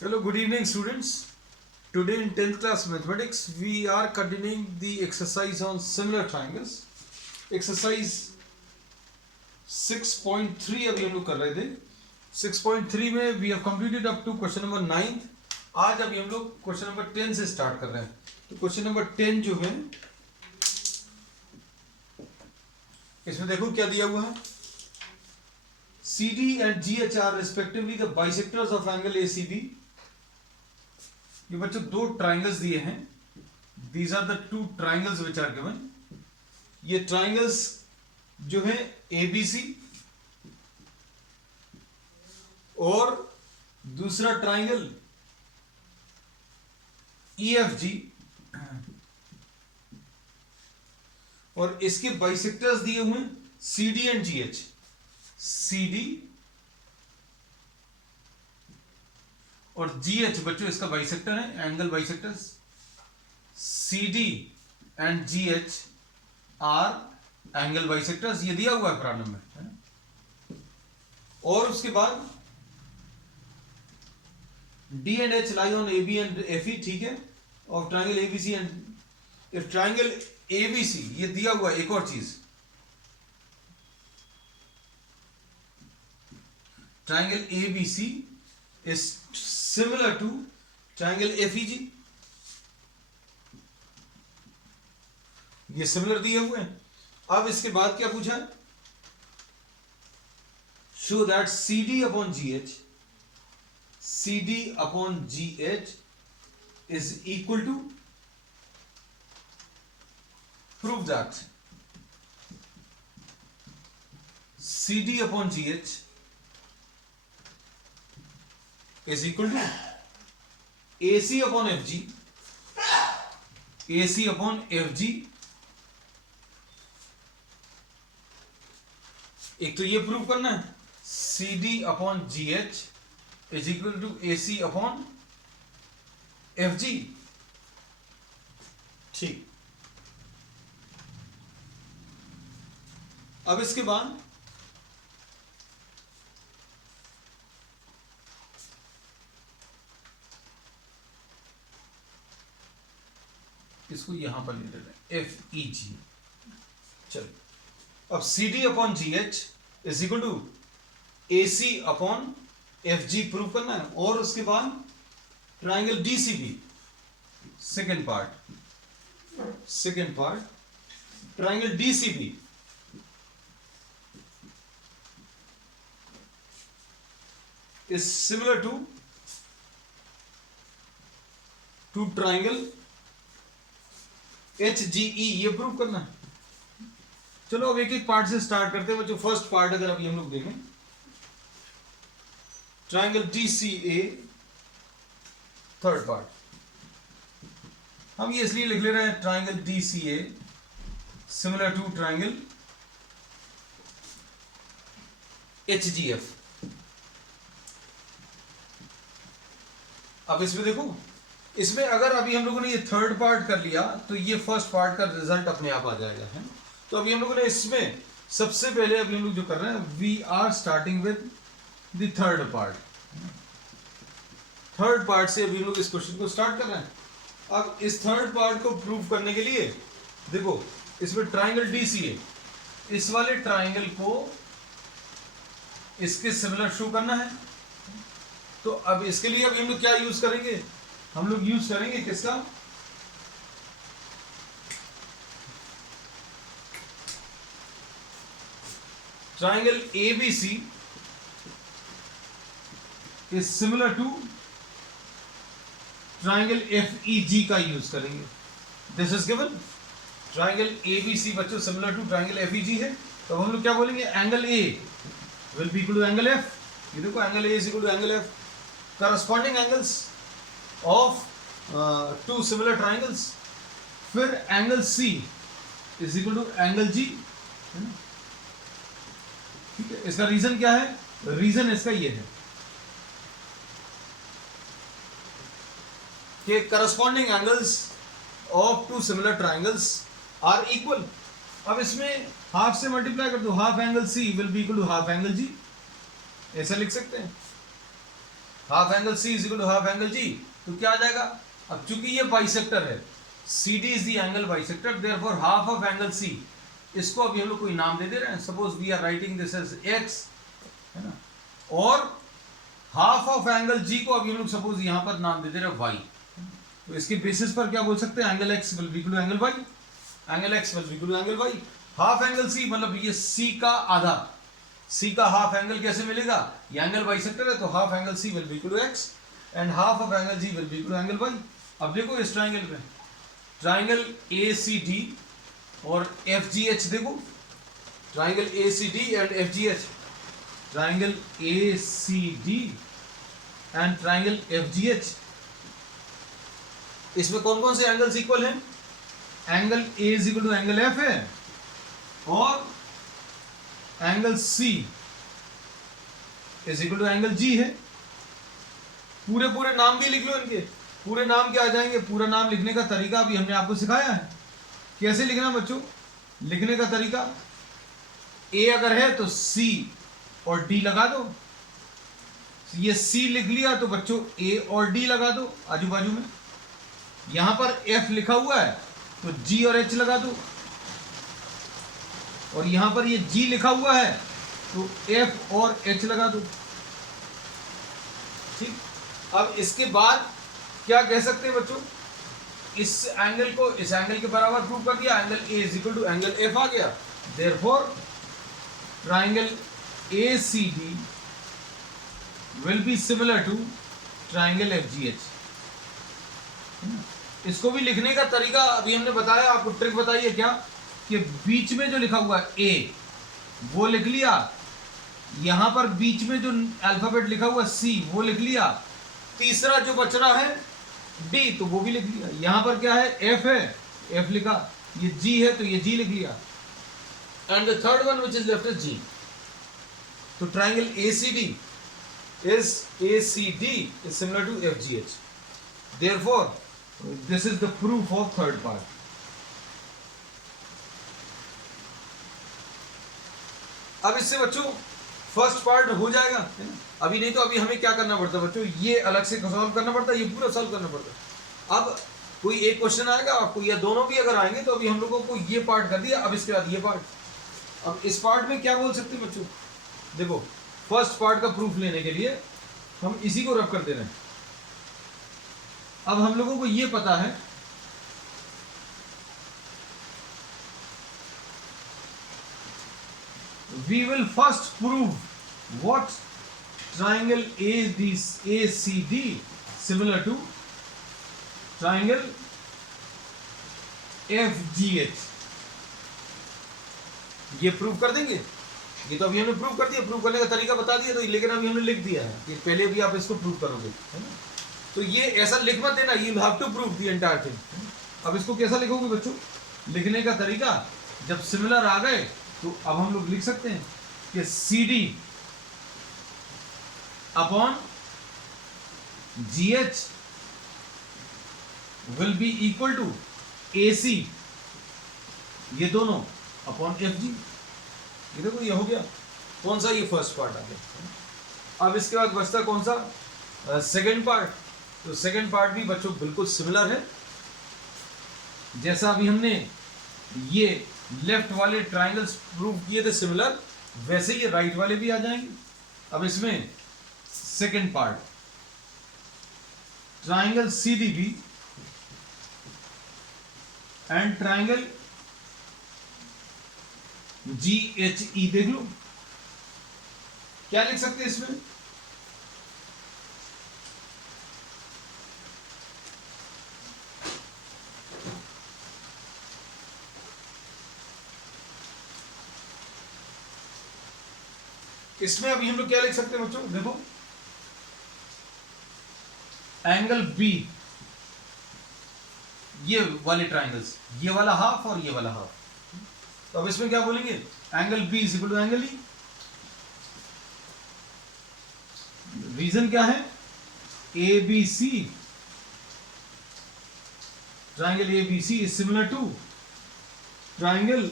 Hello, good evening, students. Today in 10th class mathematics, we are continuing the exercise on similar triangles. Exercise 6.3 अभी हम लोग कर रहे थे. 6.3 में we have completed up to question number 9. आज अभी हम लोग question number 10 से start कर रहे हैं. तो question number 10 जो है, इसमें देखो क्या दिया हुआ है. CD and GH are respectively the bisectors of angle ACB. ये बच्चों दो ट्राइंगल्स दिए हैं. These are the two triangles which are given. ये ट्राइंगल्स जो है ABC और दूसरा ट्राइंगल EFG, और इसके बाइसेक्टर्स दिए हुए हैं CD एंड GH. CD और GH बच्चों इसका बाइसेक्टर है, angle bisectors. CD and GH R angle bisectors. ये दिया हुआ है प्रॉब्लम में. और उसके बाद D and H lie on AB and FE, ठीक है. और triangle ABC and if triangle ABC, ये दिया हुआ है एक और चीज, triangle ABC is similar to triangle FEG. ये सिमिलर दिए हुए हैं. अब इसके बाद क्या पूछा है? Show that CD upon GH is equal to, prove that CD upon GH is equal to AC upon FG. AC upon FG, एक तो ये प्रूव करना है CD upon GH is equal to AC upon FG. ठीक. अब इसके बाद इसको यहां पर ले लेते हैं FEG. चलो, अब CD upon GH is equal to AC upon FG prove करना है. और उसके बाद triangle DCB, second part triangle DCB is similar to triangle HGE, ये प्रूव करना है. चलो अब एक एक पार्ट से स्टार्ट करते हैं बच्चों. फर्स्ट पार्ट अगर अभी हम लोग देखें, ट्राइंगल DCA, थर्ड पार्ट. हम ये इसलिए लिख ले रहे हैं triangle DCA similar to triangle HGF. अब इसमें देखो, इसमें अगर अभी हम लोगों ने ये थर्ड पार्ट कर लिया तो ये फर्स्ट पार्ट का रिजल्ट अपने आप आ जाएगा, है. तो अभी हम लोगों ने इसमें सबसे पहले अभी हम लोग जो कर रहे हैं, we are starting with the third part. Third part से अभी हम लोग इस क्वेश्चन को स्टार्ट कर रहे हैं. अब इस थर्ड पार्ट को प्रूव करने के लिए देखो, इसमें ट्राइंगल DCA, इस वाले ट्राइंगल को इसके सिमिलर शो करना है. तो अब इसके लिए अभी हम लोग क्या यूज करेंगे? हम लोग यूज करेंगे किसका? Triangle ABC is similar to triangle FEG का यूज करेंगे. This is given. Triangle ABC बच्चों सिमिलर टू ट्राइंगल FEG है. तो हम लोग क्या बोलेंगे? Angle A will be equal to angle F. ये देखो, angle A is equal to angle F. Corresponding angles of two similar triangles. फिर angle C is equal to angle G, है ना. ठीक है. इसका रीजन क्या है? रीजन इसका ये है कि corresponding angles of two similar triangles are equal. अब इसमें हाफ से मल्टीप्लाई कर दो, half angle C will be equal to half angle G. ऐसा लिख सकते हैं. Half angle C is equal to half angle G, तो क्या आ जाएगा? अब चूंकि ये बाइसेक्टर है, C D is the angle bisector, therefore half of angle C, इसको अभी हम लोग कोई नाम दे दे रहे हैं, suppose we are writing this as X, है ना, और हाफ ऑफ एंगल जी को अभी हम लोग सपोज यहां पर नाम दे दे रहे हैं वाई, तो इसके बेसिस पर क्या बोल सकते हैं? Angle X will be equal to angle Y, angle X will be equal to angle Y. Half angle C मतलब ये सी का आधा, सी का हाफ एंगल कैसे मिलेगा? ये एंगल बाइसेक्टर है, तो half angle C will be equal to X and half of angle G will be equal to angle Y. अब देखो इस ट्राइंगल में, ट्राइंगल ए सी डी और एफ जी एच, देखो triangle A C D and F G H, triangle A C D and triangle F G H, इसमें कौन कौन से एंगल्स इक्वल हैं? Angle A is equal to angle F है, और angle C is equal to angle G है। पूरे पूरे नाम भी लिख लो इनके, पूरे नाम क्या आ जाएंगे? पूरा नाम लिखने का तरीका भी हमने आपको सिखाया है, कैसे लिखना बच्चों। लिखने का तरीका, ए अगर है तो सी और डी लगा दो, ये सी लिख लिया तो बच्चों ए और डी लगा दो आजू बाजू में, यहां पर एफ लिखा हुआ है तो जी और एच लगा दो, और यहां पर ये जी लिखा हुआ है तो एफ और एच लगा दो, ठीक। अब इसके बाद क्या कह सकते हैं बच्चों? इस एंगल को इस एंगल के बराबर प्रूव कर दिया, angle A is equal to angle F आ गया, therefore triangle A C D will be similar to triangle F G H. इसको भी लिखने का तरीका अभी हमने बताया आपको, ट्रिक बताइए क्या, कि बीच में जो लिखा हुआ है ए वो लिख लिया, यहां पर बीच में जो अल्फाबेट लिखा हुआ सी वो लिख लिया, तीसरा जो बच रहा है डी तो वो भी लिख लिया, यहां पर क्या है? एफ है, एफ लिखा, ये जी है तो ये जी लिख लिया, and the third one which is left is G. तो triangle ACD is similar to FGH. Therefore, this is the proof of third part. अब इससे बच्चों फर्स्ट पार्ट हो जाएगा, है ना? अभी नहीं तो अभी हमें क्या करना पड़ता है बच्चों, ये अलग से सॉल्व करना पड़ता है, ये पूरा सॉल्व करना पड़ता है। अब कोई एक क्वेश्चन आएगा आपको, या दोनों भी अगर आएंगे, तो अभी हम लोगों को ये पार्ट कर दिया, अब इसके बाद ये पार्ट। अब इस पार्ट में क्या बोल सकते हैं बच्चों? देखो, फर्स्ट पार्ट का प्रूफ लेने के लिए हम इसी को रब कर दे रहे हैं। अब हम लोगों को ये पता है we will first prove what triangle ACD similar to triangle FGH, ये प्रूव कर देंगे। ये तो अभी हमने प्रूव कर दिया, प्रूव करने का तरीका बता दिया, तो लेकिन अभी हमने लिख दिया है कि पहले भी आप इसको प्रूव करोगे, है ना? तो ये ऐसा लिख मत देना, you have to prove the entire thing. अब इसको कैसा लिखोगे बच्चों? लिखने का तरीका, जब सिमिलर आ गए तो अब हम लोग लिख सकते हैं कि CD upon GH will be equal to AC, ये दोनों अपॉन FG। ये देखो, ये हो गया कौन सा? ये फर्स्ट पार्ट आ गया। अब इसके बाद बचता कौन सा? Second part. तो सेकेंड पार्ट भी बच्चों बिल्कुल सिमिलर है, जैसा अभी हमने ये लेफ्ट वाले ट्राइंगल्स प्रूव किए थे सिमिलर, वैसे ये राइट वाले भी आ जाएंगे। अब इसमें second part, triangle CDB and triangle GHE, देख लो क्या लिख सकते हैं इसमें? इसमें अभी हम लोग क्या लिख सकते हैं बच्चों? देखो, एंगल B, ये वाले ट्राइंगल्स, ये वाला हाफ और ये वाला हाफ, तो अब इसमें क्या बोलेंगे? Angle B is equal to angle E। Reason क्या है? ABC, triangle ABC is similar to triangle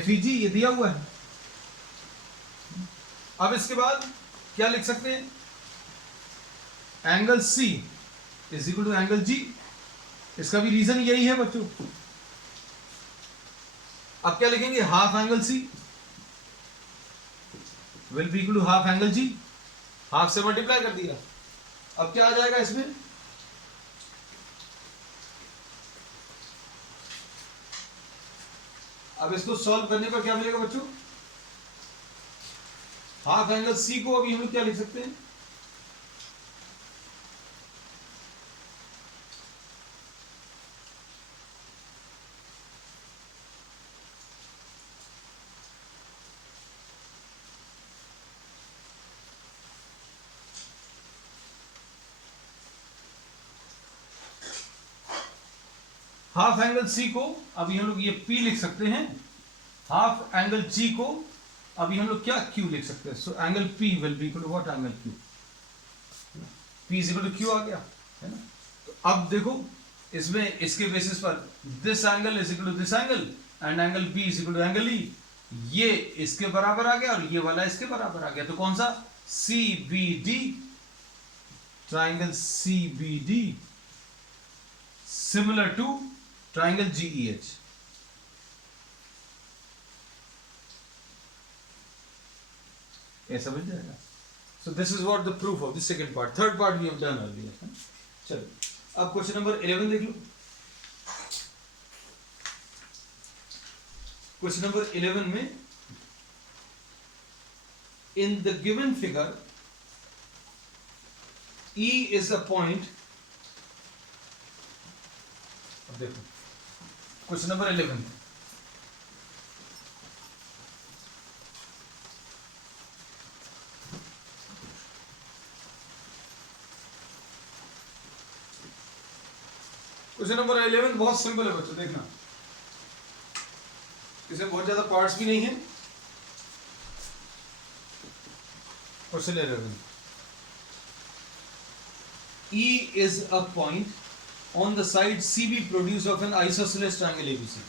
FEG, ये दिया हुआ है। अब इसके बाद क्या लिख सकते हैं, angle C is equal to angle G. इसका भी रीजन यही है बच्चों। अब क्या लिखेंगे, half angle C will be equal to half angle G, half से मल्टीप्लाई कर दिया। अब क्या आ जाएगा इसमें, अब इसको सॉल्व करने पर क्या मिलेगा बच्चों, हाफ एंगल सी को अभी हम लोग क्या लिख सकते हैं, हाफ एंगल सी को अभी हम लोग ये P लिख सकते हैं, हाफ एंगल G को अभी हम लोग क्या Q लिख सकते हैं। So angle P will be equal to what, angle Q, P is equal to Q आ गया है ना। तो अब देखो इसमें इसके बेसिस पर this angle is equal to this angle and angle B is equal to angle E, ये इसके बराबर आ गया और ये वाला इसके बराबर आ गया। तो कौन सा, CBD, triangle CBD similar to triangle GEH। ये समझ जाएगा। So this is what the proof of the second part. Third part we have done earlier. चलो अब क्वेश्चन नंबर 11 देख लो। क्वेश्चन नंबर 11 में in the given figure E is a point, अब देखो question number 11, question number 11 बहुत simple है बच्चों, देखना इसमें बहुत ज्यादा पार्ट्स भी नहीं है। Question 11, E is a point on the side CB produced of an isosceles triangle ABC।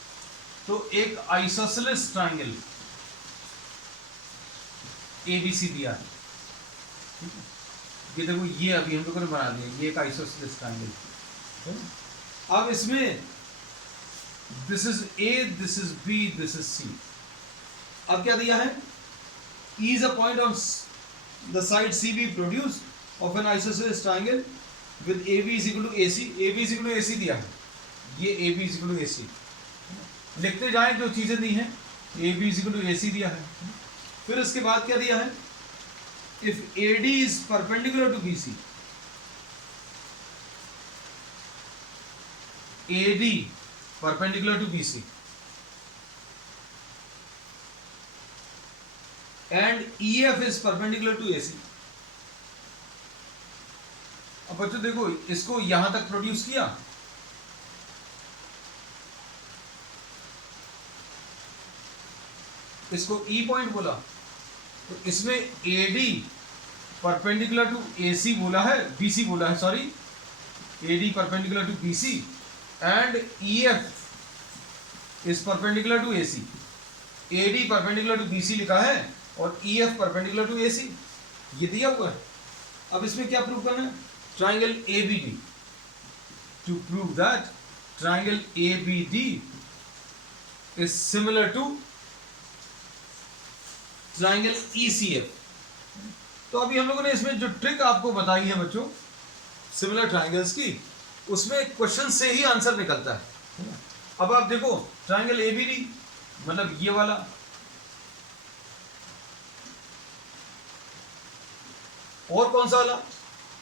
तो एक isosceles triangle ABC दिया है, ठीक है। ये देखो ये अभी हम लोगों ने बना दिया, ये एक isosceles triangle है। अब इसमें this is A, this is B, this is C। अब क्या दिया है, E is a point on the side CB produced of an isosceles triangle with AB is equal to AC। AB is equal to AC दिया है, ये AB is equal to AC लिखते जाएं जो चीजें दी हैं। AB is equal to AC दिया है, फिर उसके बाद क्या दिया है, if AD is perpendicular to BC, AD perpendicular to BC and EF is perpendicular to AC। अब बच्चों देखो इसको यहां तक प्रोड्यूस किया, इसको E पॉइंट बोला, तो इसमें AD परपेंडिकुलर टू AC बोला है, BC बोला है, sorry AD perpendicular to BC and EF is perpendicular to AC। AD perpendicular to BC लिखा है और EF परपेंडिकुलर टू AC, ये दिया हुआ है। अब इसमें क्या प्रूव करना है, triangle ABD, to prove that triangle ABD is similar to triangle ECF। तो अभी हम लोगों ने इसमें जो ट्रिक आपको बताई है बच्चों सिमिलर ट्राइंगल्स की, उसमें क्वेश्चन से ही आंसर निकलता है। अब आप देखो ट्राइंगल ABD मतलब ये वाला, और कौन सा वाला,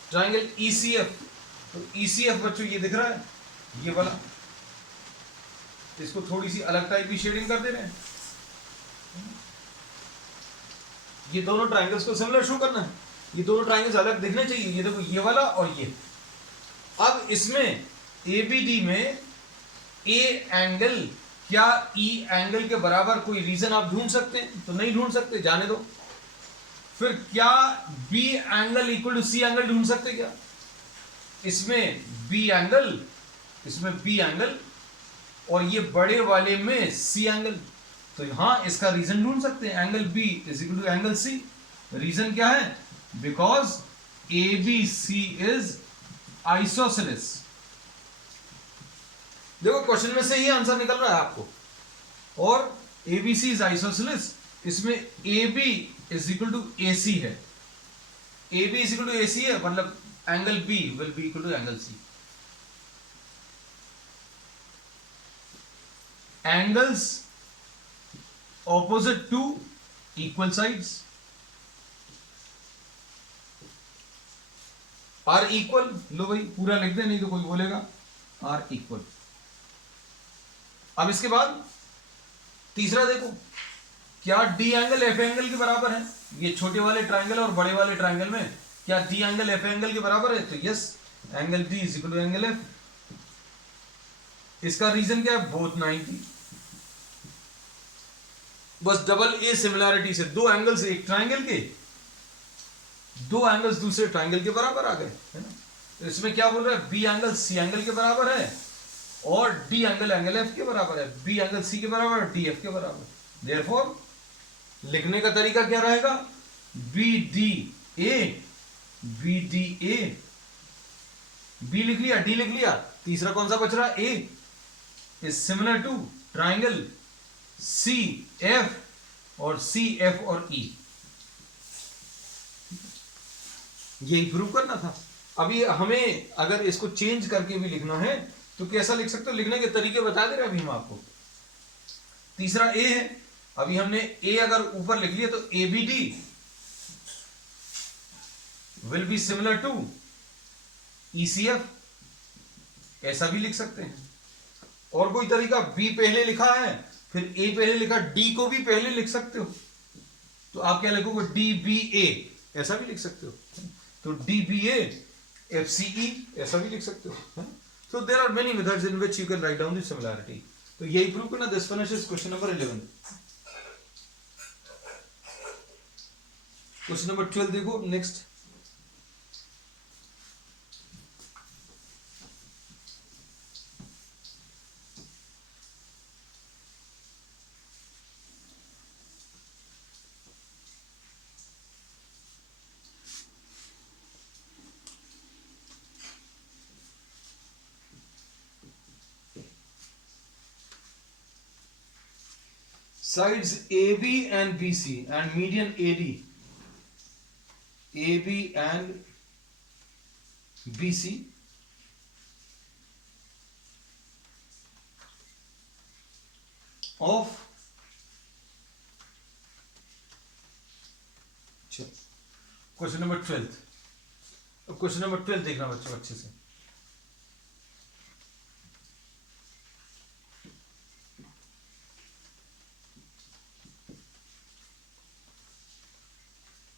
ट्राइंगल ECF। तो ECF बच्चों ये दिख रहा है, ये वाला, इसको थोड़ी सी अलग टाइप की शेडिंग कर दे रहे हैं। ये दोनों ट्राइंगल्स को सिमिलर शो करना है, ये दोनों ट्राइंगल्स अलग दिखने चाहिए। ये देखो ये वाला और ये। अब इसमें ABD में A एंगल क्या E एंगल के बराबर कोई रीजन आप ढूंढ सकते हैं, तो नहीं ढूंढ सकते, जाने दो। फिर क्या B angle equal to C angle ढूंढ सकते क्या, इसमें B एंगल, इसमें B एंगल और ये बड़े वाले में C एंगल, तो यहां इसका रीजन ढूंढ सकते हैं। Angle B is equal to angle C। Reason क्या है, बिकॉज ABC इज आइसोसेलेस। देखो क्वेश्चन में से ही आंसर निकल रहा है आपको, और ABC इज आइसोसेलेस, इसमें AB is equal to AC है, AB is equal to AC है, मतलब angle B will be equal to angle C। Angles opposite to equal sides are equal. लो भाई पूरा लिख दे, नहीं तो कोई बोलेगा आर इक्वल। अब इसके बाद तीसरा देखो, क्या डी एंगल एफ एंगल के बराबर है? ये छोटे वाले ट्रायंगल और बड़े वाले ट्रायंगल में क्या डी एंगल एफ एंगल के बराबर है? तो yes, angle D is equal to angle F. इसका रीजन क्या है? बोथ 90। बस डबल ए सिमिलैरिटी से दो एंगल्स एक ट्रायंगल के, दो एंगल्स दूसरे ट्रायंगल के बराबर आ गए, है ना। तो इसमें क्या बोल रहा है? बी एंगल सी एंगल के बराबर है और डी एंगल एंगल एफ के बराबर है, बी एंगल सी के बराबर है, डी एफ के बराबर। देयरफॉर लिखने का तरीका क्या रहेगा? B D A, B D A, B लिख लिया, डी लिख लिया, तीसरा कौन सा बच रहा? A is similar to triangle C F और सी एफ और ई। यही प्रूव करना था। अभी हमें अगर इसको चेंज करके भी लिखना है तो कैसा लिख सकते हो? लिखने के तरीके बता दे रहे अभी हम आपको। तीसरा ए है, अभी हमने ए अगर ऊपर लिख लिया तो A B D will be similar to ECF, ऐसा भी लिख सकते हैं। और कोई तरीका? बी पहले लिखा है फिर ए पहले लिखा, डी को भी पहले लिख सकते हो, तो आप क्या लिखोगे? डी बी ए, ऐसा भी लिख सकते हो। तो D B A F C E, ऐसा भी लिख सकते हो। So there are many methods in which you can write down the similarity. तो यही प्रूव करना। This finishes question number 11. Question number 12 देखो next. Sides AB and BC and median AD, AB and BC of question number 12। अब question number 12 देखना बच्चों अच्छे से।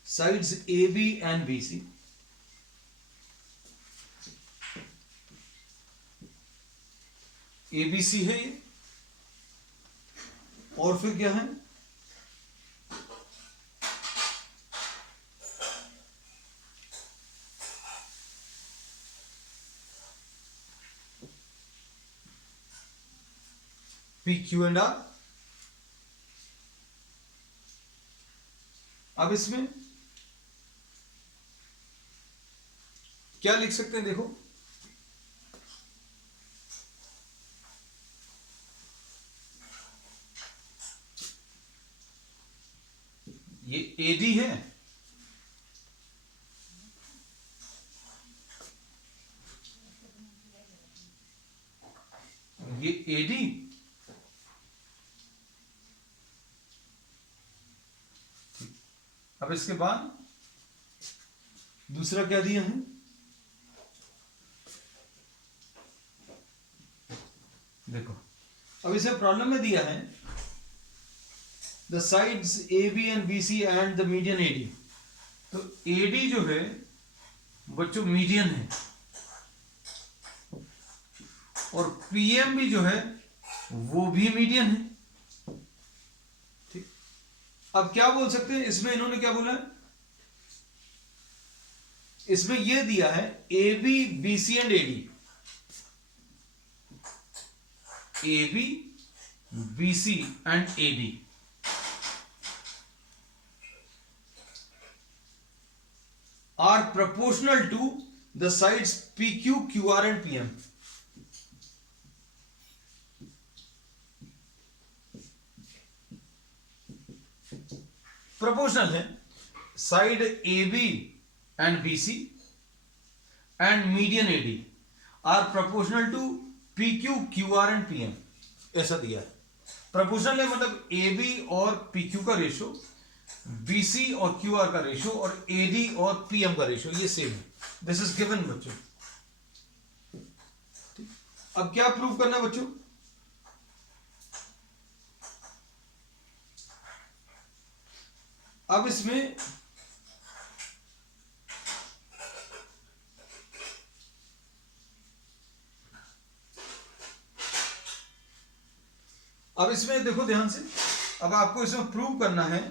Sides AB and BC ABC है ये, और फिर क्या है? PQ and R। अब इसमें क्या लिख सकते हैं? देखो ये AD है, ये AD, अब इसके बाद दूसरा क्या दिया है? देखो अब इसे प्रॉब्लम में दिया है the sides AB and BC and the median AD। तो AD जो है बच्चों मीडियन है, और PM भी जो है वो भी मीडियन है। ठीक, अब क्या बोल सकते हैं इसमें? इन्होंने क्या बोला? इसमें यह दिया है AB BC and AD, AB BC and AD। are proportional to the sides PQ, QR and PM. Proportional है side AB and BC and median AD are proportional to PQ, QR and PM. ऐसा दिया है. Proportional है मतलब AB और PQ का ratio, BC और QR का रेशो और AD और PM का रेशो ये सेम है. दिस इज गिवन बच्चों. अब क्या प्रूव करना है बच्चों? अब इसमें देखो ध्यान से. अब आपको इसमें प्रूव करना है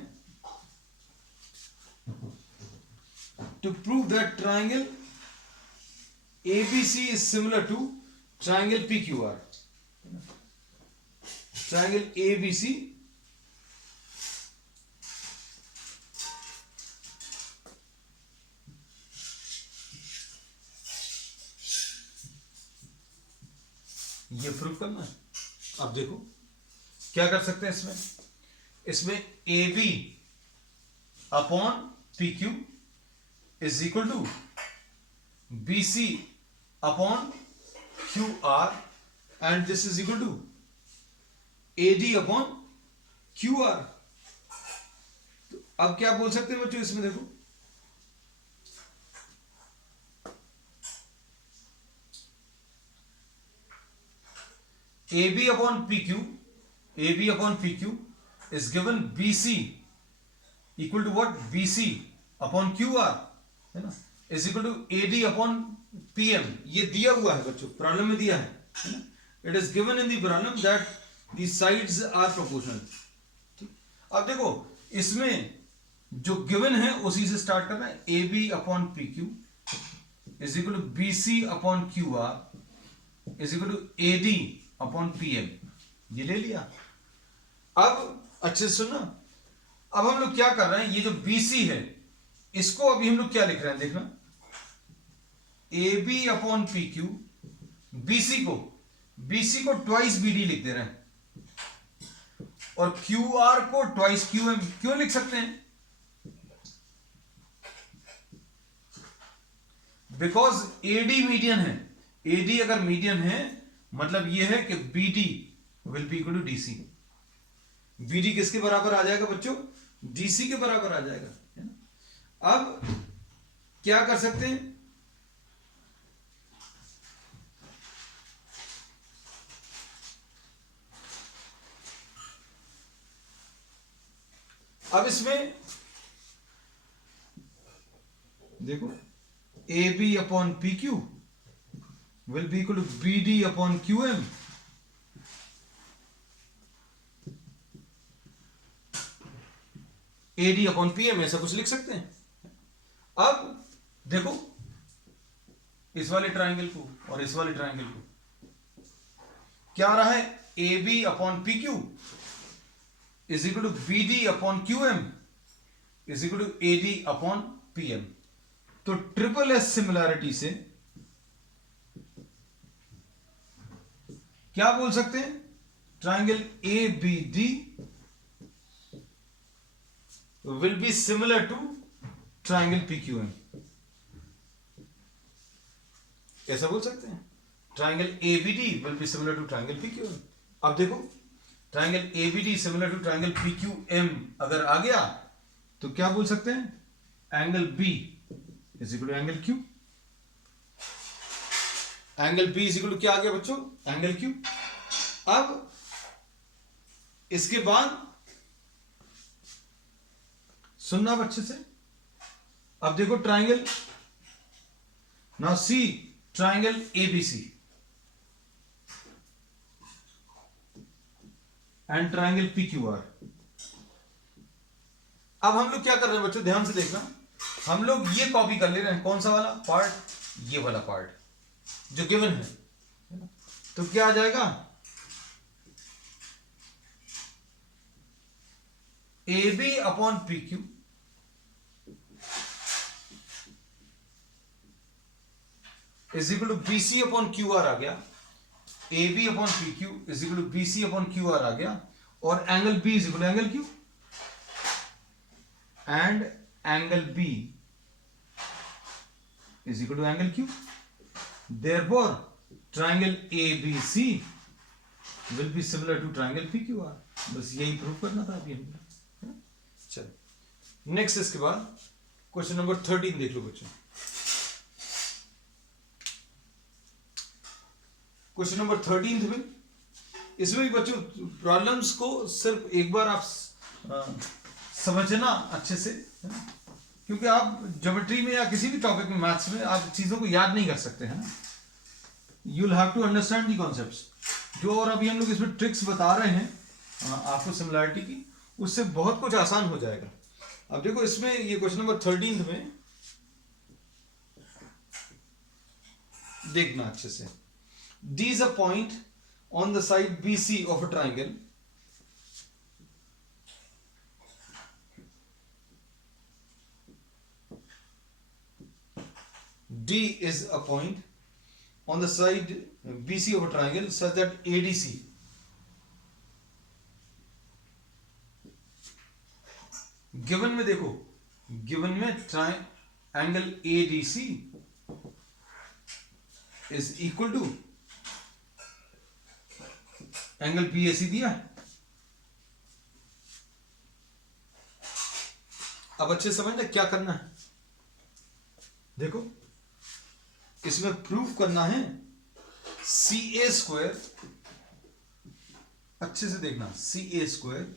to prove that triangle ABC is similar to triangle PQR. Triangle ABC ये प्रूव करना है. अब देखो क्या कर सकते हैं इसमें AB upon PQ is equal to BC upon QR and this is equal to AD upon QR. तो अब क्या बोल सकते हैं बच्चों इसमें? देखो AB upon PQ is given BC equal to what? BC upon QR है ना, is equal to AD upon PM. ये दिया हुआ है बच्चों, प्रॉब्लम में दिया है ना. It is given in the problem that the sides are proportional. ठीक. अब देखो इसमें जो गिवन है उसी से स्टार्ट करना है. AB upon PQ is equal to BC upon QR is equal to AD upon PM. ये ले लिया. अब अच्छे से सुनना. अब हम लोग क्या कर रहे हैं, ये जो BC है इसको अभी हम लोग क्या लिख रहे हैं देखना. AB अपॉन PQ, BC को ट्वाइस BD लिख दे रहे हैं और QR को ट्वाइस QM. क्यों लिख सकते हैं? बिकॉज AD मीडियन है. AD अगर मीडियन है मतलब यह है कि BD will be equal to DC. BD किसके बराबर आ जाएगा बच्चों? DC के बराबर आ जाएगा, है ना. अब क्या कर सकते हैं? अब इसमें देखो AB upon PQ will be equal to BD upon QM. AD upon PM ऐसा कुछ लिख सकते हैं. अब देखो इस वाले ट्राइंगल को और इस वाले ट्राइंगल को क्या आ रहा है? AB upon PQ is equal to BD upon QM is equal to AD upon PM. तो ट्रिपल एस सिमिलैरिटी से क्या बोल सकते हैं? Triangle ABD will be similar to triangle PQM. ऐसा बोल सकते हैं. Triangle ABD will be similar to triangle PQM. अब देखो triangle ABD similar to triangle PQM अगर आ गया तो क्या बोल सकते हैं? Angle B is equal to angle Q. Angle B is equal to क्या आ गया बच्चों? Angle Q. अब इसके बाद सुनना अच्छे से. अब देखो triangle now see triangle ABC and triangle PQR. अब हम लोग क्या कर रहे हैं बच्चों? ध्यान से देखना. हम लोग ये कॉपी कर ले रहे हैं. कौन सा वाला पार्ट? ये वाला पार्ट जो गिवन है. तो क्या आ जाएगा? AB upon PQ is equal to B C upon Q R आ गया, A B upon P Q is equal to B C upon Q R आ गया, और angle B is equal to angle Q, and angle B is equal to angle Q. Therefore triangle A B C will be similar to triangle P Q R. बस यही prove करना था अभी हमने। चलो नेक्स्ट, इसके बाद क्वेश्चन नंबर 13 देख लो बच्चों। क्वेश्चन नंबर 13 में, इसमें भी बच्चों प्रॉब्लम्स को सिर्फ एक बार आप समझना अच्छे से, क्योंकि आप ज्योमेट्री में या किसी भी टॉपिक में, मैथ्स में आप चीजों को याद नहीं कर सकते हैं ना। You will have to understand the concepts. जो और अभी हम लोग इसमें ट्रिक्स बता रहे हैं आपको सिमिलैरिटी की, उससे बहुत कुछ आसान हो जाएगा। अब देखो इसमें ये क्वेश्चन नंबर 13 में देखना अच्छे से। D is a point on the side BC of a triangle. D is a point on the side BC of a triangle such that ADC given में, देखो गिवन में angle ADC is equal to angle BAC दिया। अब अच्छे समझना क्या करना है। देखो इसमें प्रूफ करना है CA स्क्वायर, अच्छे से देखना, CA square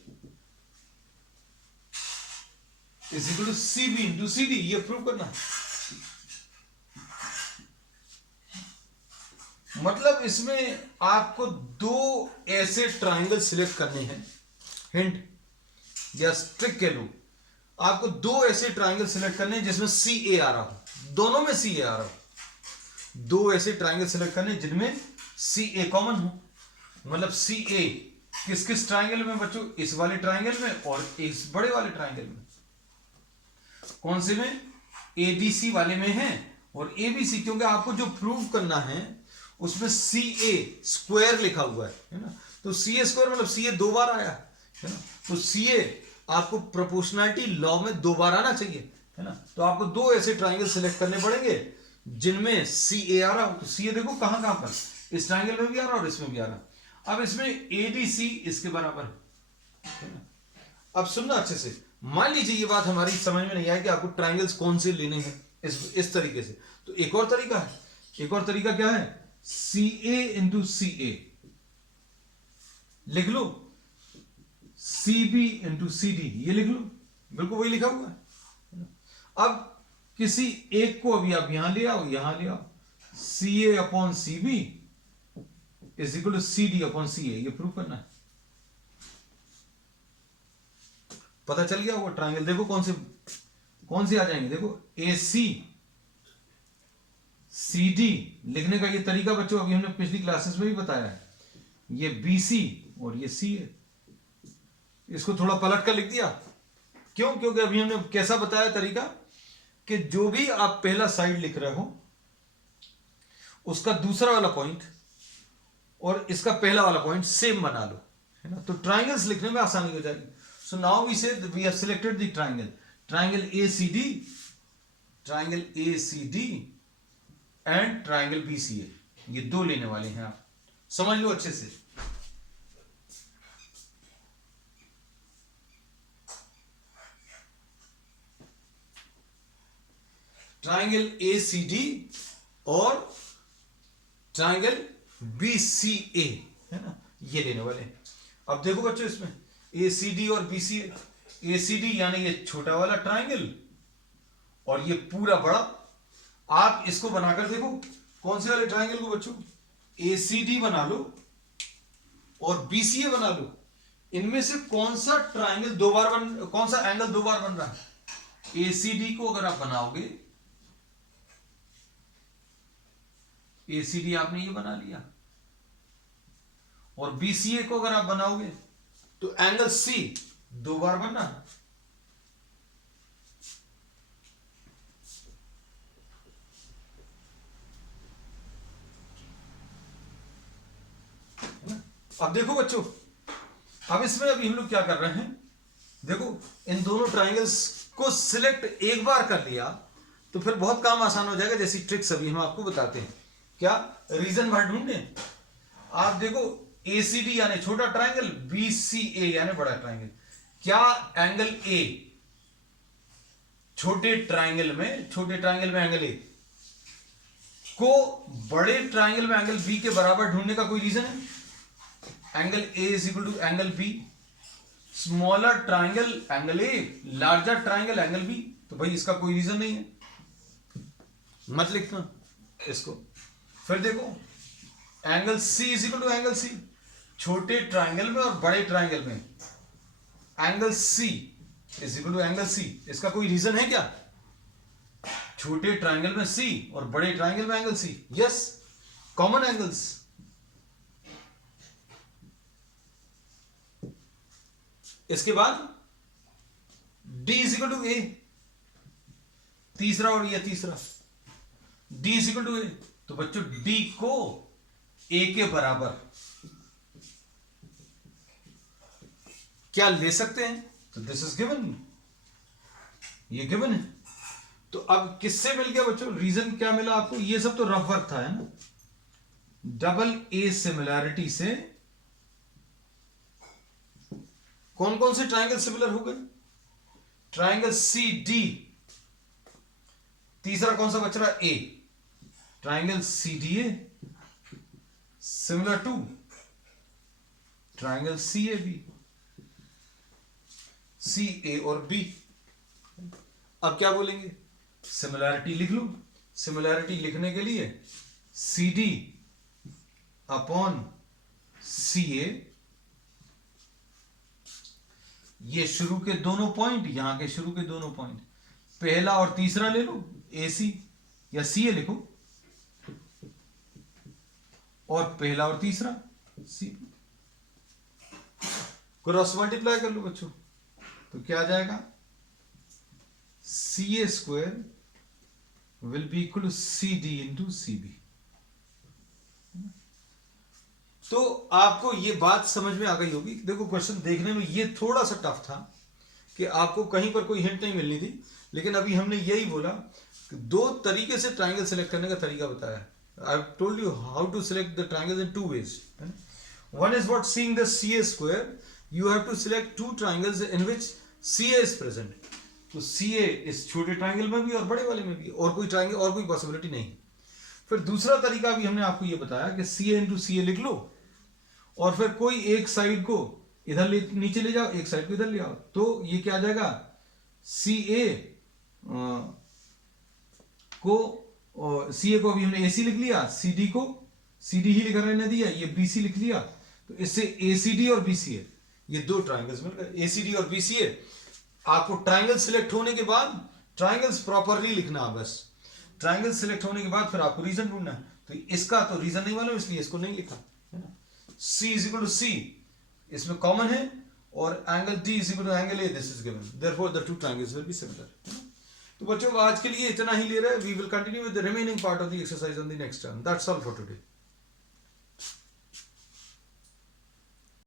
is equal to CB into CD, ये प्रूव करना है। मतलब इसमें आपको दो ऐसे ट्राइंगल सिलेक्ट करने हैं, हिंट या ट्रिक कह लो, आपको दो ऐसे ट्राइंगल सिलेक्ट करने हैं जिसमें CA आ रहा हो, दोनों में CA आ रहा हो। दो ऐसे ट्राइंगल सिलेक्ट करने जिनमें CA कॉमन हो। मतलब CA किस किस ट्राइंगल में बच्चों? इस वाले ट्राइंगल में और इस बड़े वाले ट्राइंगल में। कौन से में? ADC वाले में है और ABC, क्योंकि आपको जो प्रूव करना है उसमें CA स्क्वायर लिखा हुआ है ना, तो CA स्क्वायर मतलब CA दो बार आया है ना, तो CA आपको प्रोपोर्शनैलिटी लॉ में दो बार आना चाहिए है ना। तो आपको दो ऐसे ट्राइंगल सिलेक्ट करने पड़ेंगे जिनमें CA आ रहा हो। तो CA देखो कहां कहां पर, इस ट्राइंगल में भी आ रहा और इसमें भी आ रहा। अब इसमें ADC इसके बराबर है ना। अब सुनना अच्छे से, मान लीजिए ये बात हमारी समझ में नहीं आई कि आपको ट्राइंगल्स कौन से लेने हैं इस तरीके से, तो एक और तरीका है। एक और तरीका क्या है? CA इंटू CA लिख लो, CB इंटू CD ये लिख लो, बिल्कुल वही लिखा हुआ है। अब किसी एक को अभी आप यहां ले आओ, यहां ले आओ, CA upon CB is equal to CD upon CA, ये प्रूव करना है। पता चल गया वो ट्राइंगल। देखो कौन से आ जाएंगे, देखो AC CD लिखने का ये तरीका बच्चों अभी हमने पिछली क्लासेस में भी बताया है। ये BC और ये CA, इसको थोड़ा पलट कर लिख दिया। क्यों? क्योंकि अभी हमने कैसा बताया तरीका कि जो भी आप पहला साइड लिख रहे हो उसका दूसरा वाला पॉइंट और इसका पहला वाला पॉइंट सेम बना लो, है ना, तो ट्राइंगल्स लिखने में आसानी हो जाएगी। So now we say that we have selected the triangle ACD, triangle ACD and triangle BCA, ये दो लेने वाले हैं। आप समझ लो अच्छे से। ट्राइंगल ACD और ट्राइंगल BCA, है ना, ये लेने वाले हैं। अब देखो बच्चों इसमें ACD और BCA, ACD यानी ये छोटा वाला ट्राइंगल और ये पूरा बड़ा। आप इसको बनाकर देखो, कौन से वाले ट्राइंगल को बच्चों? ACD बना लो और BCA बना लो। इनमें से कौन सा ट्राइंगल कौन सा एंगल दो बार बन रहा है? ACD को अगर आप बनाओगे, ACD आपने ये बना लिया, और BCA को अगर आप बनाओगे तो एंगल C दो बार बनना है। अब देखो बच्चों, अब इसमें अभी हम लोग क्या कर रहे हैं, देखो इन दोनों ट्राइंगल्स को सिलेक्ट एक बार कर लिया तो फिर बहुत काम आसान हो जाएगा, जैसी ट्रिक्स अभी हम आपको बताते हैं। क्या रीजन भर ढूंढे। आप देखो एसीडी यानी छोटा ट्राइंगल, बीसीए यानी बड़ा ट्राइंगल। क्या एंगल ए छोटे ट्राइंगल में एंगल ए को बड़े ट्राइंगल में एंगल बी के बराबर ढूंढने का कोई रीजन है? Angle A is equal to angle B, smaller triangle angle A, larger triangle angle B. तो भाई इसका कोई रीजन नहीं है, मत लिखना इसको। फिर देखो angle C is equal to angle C, छोटे ट्राइंगल में और बड़े ट्राइंगल में angle C is equal to angle C. इसका कोई रीजन है क्या? छोटे ट्राइंगल में सी और बड़े ट्राइंगल में angle C, yes, common angles. इसके बाद D is equal to A, तीसरा और ये तीसरा, D is equal to A. तो बच्चों D को A के बराबर क्या ले सकते हैं? तो दिस इज गिवन, ये गिवन है। तो अब किससे मिल गया बच्चों? रीजन क्या मिला आपको? ये सब तो रफ वर्क था, है ना। डबल ए सिमिलैरिटी से कौन कौन से ट्राइंगल सिमिलर हो गए? ट्राइंगल सी डी, तीसरा कौन सा बच रहा? A. Triangle C D A similar to triangle C A B, C A और बी। अब क्या बोलेंगे? सिमिलैरिटी लिख लो। सिमिलैरिटी लिखने के लिए सी डी अपॉन सी ए, ये शुरू के दोनों पॉइंट, यहां के शुरू के दोनों पॉइंट, पहला और तीसरा ले लो ए सी या सी ए लिखो, और पहला और तीसरा सी, क्रॉस मल्टीप्लाई कर लो बच्चों। तो क्या आ जाएगा? C A square will be equal to C D into C B. तो आपको ये बात समझ में आ गई होगी। देखो क्वेश्चन देखने में ये थोड़ा सा टफ था कि आपको कहीं पर कोई हिंट नहीं मिलनी थी, लेकिन अभी हमने यही बोला कि दो तरीके से ट्राइंगल सेलेक्ट करने का तरीका बताया। I told you how to select the triangles in two ways. One is what seeing the C A square, you have to select two triangles in which C A is present. तो C ए इस छोटे triangle में भी और बड़े वाले में भी, और कोई ट्राइंगल और कोई पॉसिबिलिटी नहीं। फिर दूसरा तरीका भी हमने आपको ये बताया कि सी ए इंटू सी ए लिख लो, और फिर कोई एक साइड को इधर नीचे ले जाओ, एक साइड को इधर ले आओ, तो ये क्या आ जाएगा? सी ए को अभी हमने ए सी लिख लिया, सी डी को सी डी ही लिखा रहने दिया, ये बी सी लिख लिया। तो इससे ए सी डी और बी सी ए, ये दो ट्राइंगल्स मिल गए, ए सी डी और बी सी ए। आपको ट्राइंगल सिलेक्ट होने के बाद ट्राइंगल्स प्रॉपरली लिखना, बस ट्राइंगल सिलेक्ट होने के बाद फिर आपको रीजन ढूंढना है। तो इसका तो रीजन नहीं मालूम, इसलिए इसको नहीं लिखा, है ना। C is equal to C, इसमें कॉमन है, और angle D is equal to angle A, this is given, therefore the two triangles will be similar। तो बच्चों आज के लिए इतना ही ले रहे हैं। We will continue with the remaining part of the exercise on the next term. That's all for today.